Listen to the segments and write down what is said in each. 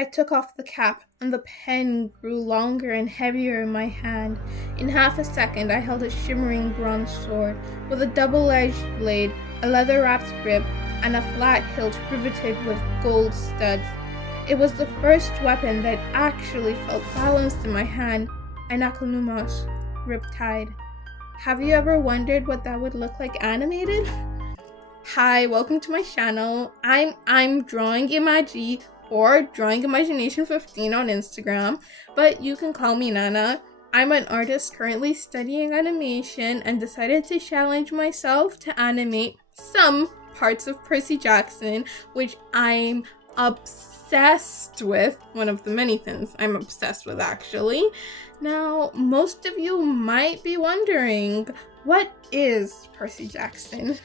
I took off the cap, and the pen grew longer and heavier in my hand. In half a second, I held a shimmering bronze sword with a double-edged blade, a leather-wrapped grip, and a flat hilt riveted with gold studs. It was the first weapon that actually felt balanced in my hand. Anakalumos, Riptide. Have you ever wondered what that would look like animated? Hi, welcome to my channel. I'm Drawing Imagie or Drawing Imagination 15 on Instagram, but you can call me Nana. I'm an artist currently studying animation and decided to challenge myself to animate some parts of Percy Jackson, which I'm obsessed with. One of the many things I'm obsessed with, actually. Now, most of you might be wondering, what is Percy Jackson?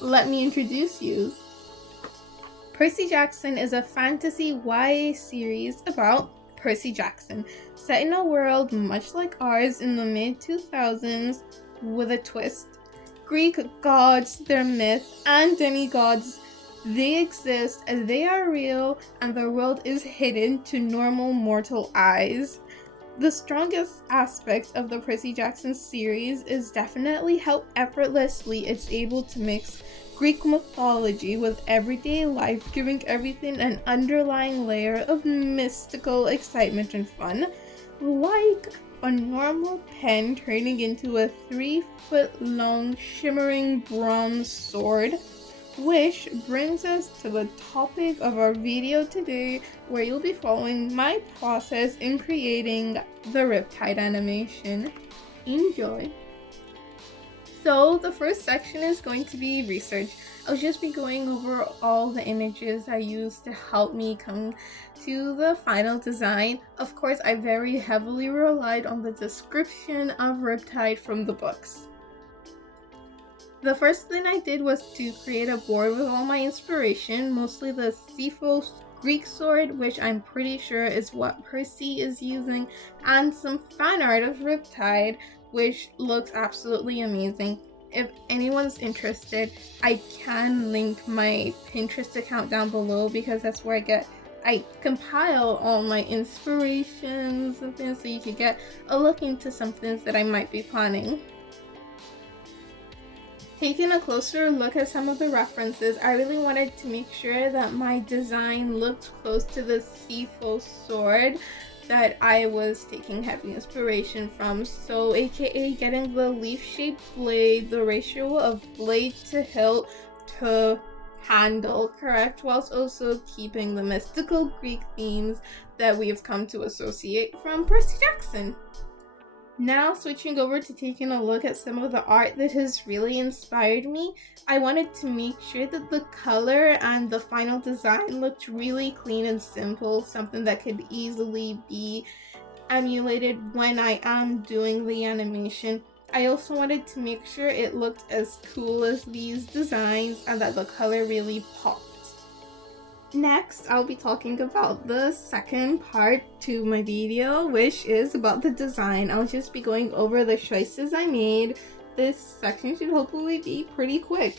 Let me introduce you. Percy Jackson is a fantasy YA series about Percy Jackson, set in a world much like ours in the mid-2000s with a twist. Greek gods, their myth, and demigods, they exist, they are real, and their world is hidden to normal mortal eyes. The strongest aspect of the Percy Jackson series is definitely how effortlessly it's able to mix Greek mythology with everyday life, giving everything an underlying layer of mystical excitement and fun, like a normal pen turning into a 3-foot-long shimmering bronze sword. Which brings us to the topic of our video today, where you'll be following my process in creating the Riptide animation. Enjoy! So the first section is going to be research. I'll just be going over all the images I used to help me come to the final design. Of course, I very heavily relied on the description of Riptide from the books. The first thing I did was to create a board with all my inspiration, mostly the Xiphos Greek sword, which I'm pretty sure is what Percy is using, and some fan art of Riptide, which looks absolutely amazing. If anyone's interested, I can link my Pinterest account down below because that's where I compile all my inspirations and things, so you could get a look into some things that I might be planning. Taking a closer look at some of the references, I really wanted to make sure that my design looked close to the Xiphos sword that I was taking heavy inspiration from. So aka getting the leaf-shaped blade, the ratio of blade to hilt to handle correct, whilst also keeping the mystical Greek themes that we have come to associate from Percy Jackson. Now switching over to taking a look at some of the art that has really inspired me, I wanted to make sure that the color and the final design looked really clean and simple, something that could easily be emulated when I am doing the animation. I also wanted to make sure it looked as cool as these designs and that the color really popped. Next, I'll be talking about the second part to my video, which is about the design. I'll just be going over the choices I made. This section should hopefully be pretty quick.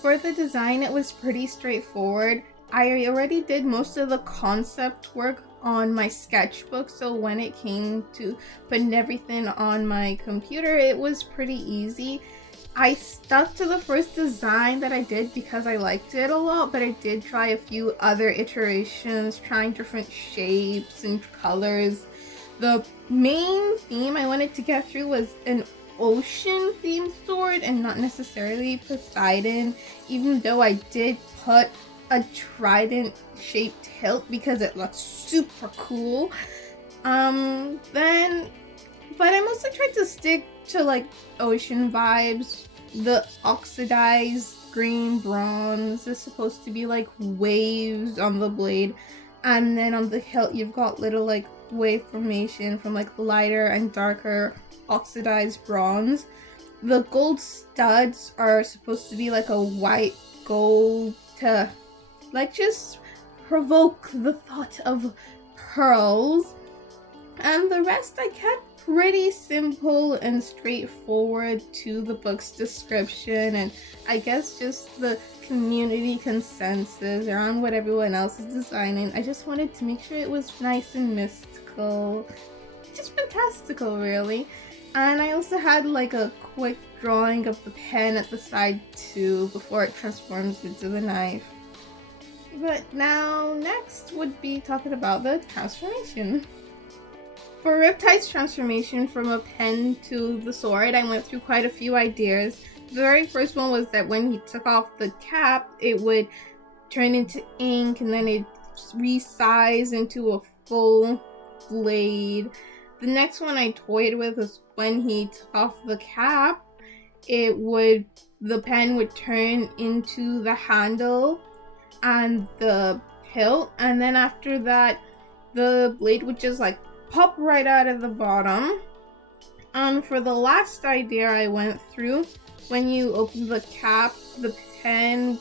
For the design, it was pretty straightforward. I already did most of the concept work on my sketchbook, so when it came to putting everything on my computer, it was pretty easy. I stuck to the first design that I did because I liked it a lot, but I did try a few other iterations, trying different shapes and colors. The main theme I wanted to get through was an ocean themed sword and not necessarily Poseidon, even though I did put a trident shaped hilt because it looks super cool. But I mostly tried to stick to like ocean vibes. The oxidized green bronze is supposed to be like waves on the blade, and then on the hilt you've got little like wave formation from like lighter and darker oxidized bronze. The gold studs are supposed to be like a white gold to like just provoke the thought of pearls. And the rest I kept pretty simple and straightforward to the book's description, and I guess just the community consensus around what everyone else is designing. I just wanted to make sure it was nice and mystical, just fantastical really. And I also had like a quick drawing of the pen at the side too before it transforms into the knife. But now next would be talking about the transformation. For Riptide's transformation from a pen to the sword, I went through quite a few ideas. The very first one was that when he took off the cap, it would turn into ink and then it resize into a full blade. The next one I toyed with was when he took off the cap, the pen would turn into the handle and the hilt, and then after that the blade would just like pop right out of the bottom. And for the last idea I went through, when you open the cap, the pen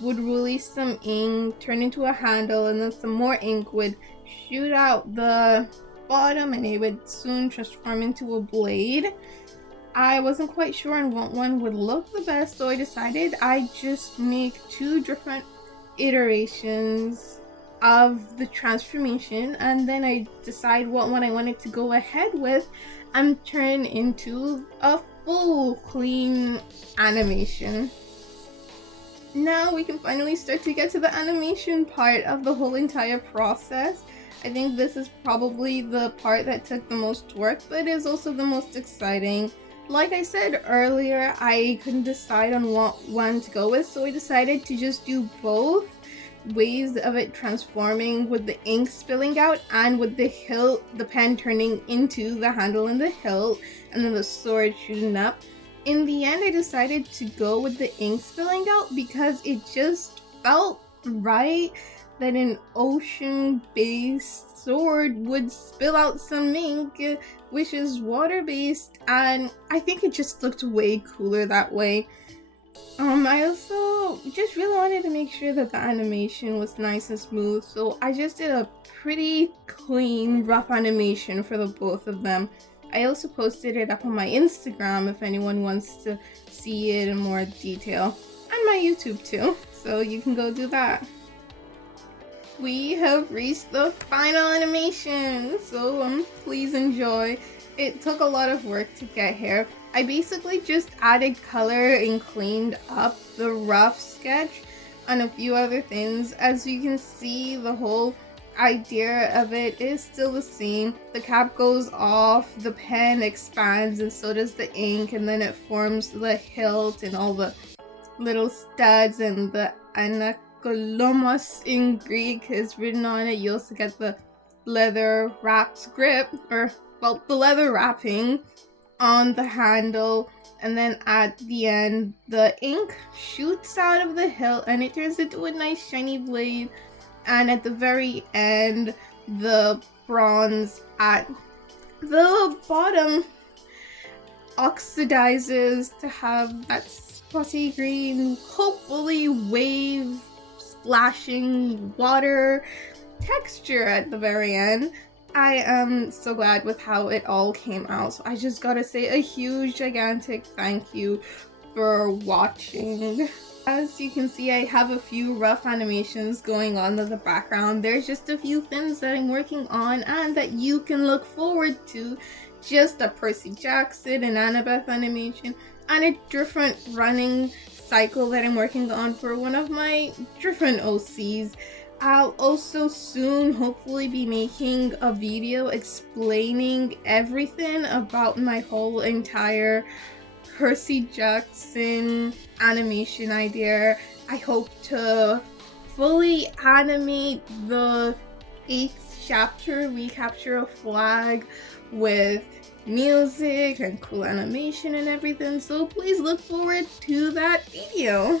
would release some ink, turn into a handle, and then some more ink would shoot out the bottom and it would soon transform into a blade. I wasn't quite sure on what one would look the best, so I decided I'd just make two different iterations of the transformation, and then I decide what one I wanted to go ahead with and turn into a full clean animation. Now we can finally start to get to the animation part of the whole entire process. I think this is probably the part that took the most work, but it is also the most exciting. Like I said earlier, I couldn't decide on what one to go with, so I decided to just do both ways of it transforming, with the ink spilling out and with the hilt, the pen turning into the handle and the hilt, and then the sword shooting up. In the end, I decided to go with the ink spilling out because it just felt right that an ocean-based sword would spill out some ink, which is water-based, and I think it just looked way cooler that way. I also just really wanted to make sure that the animation was nice and smooth, so I just did a pretty clean, rough animation for the both of them. I also posted it up on my Instagram if anyone wants to see it in more detail, and my YouTube too, so you can go do that. We have reached the final animation, so please enjoy. It took a lot of work to get here. I basically just added color and cleaned up the rough sketch and a few other things. As you can see, the whole idea of it is still the same. The cap goes off, the pen expands, and so does the ink, and then it forms the hilt and all the little studs, and the anakolomos in Greek is written on it. You also get the leather wrapped grip, the leather wrapping on the handle, and then at the end the ink shoots out of the hilt and it turns into a nice shiny blade, and at the very end the bronze at the bottom oxidizes to have that spotty green, hopefully wave splashing water texture at the very end. I am so glad with how it all came out, so I just gotta say a huge gigantic thank you for watching. As you can see, I have a few rough animations going on in the background. There's just a few things that I'm working on and that you can look forward to. Just a Percy Jackson and Annabeth animation and a different running cycle that I'm working on for one of my different OCs. I'll also soon hopefully be making a video explaining everything about my whole entire Percy Jackson animation idea. I hope to fully animate the 8th chapter, We Capture a Flag, with music and cool animation and everything, so please look forward to that video.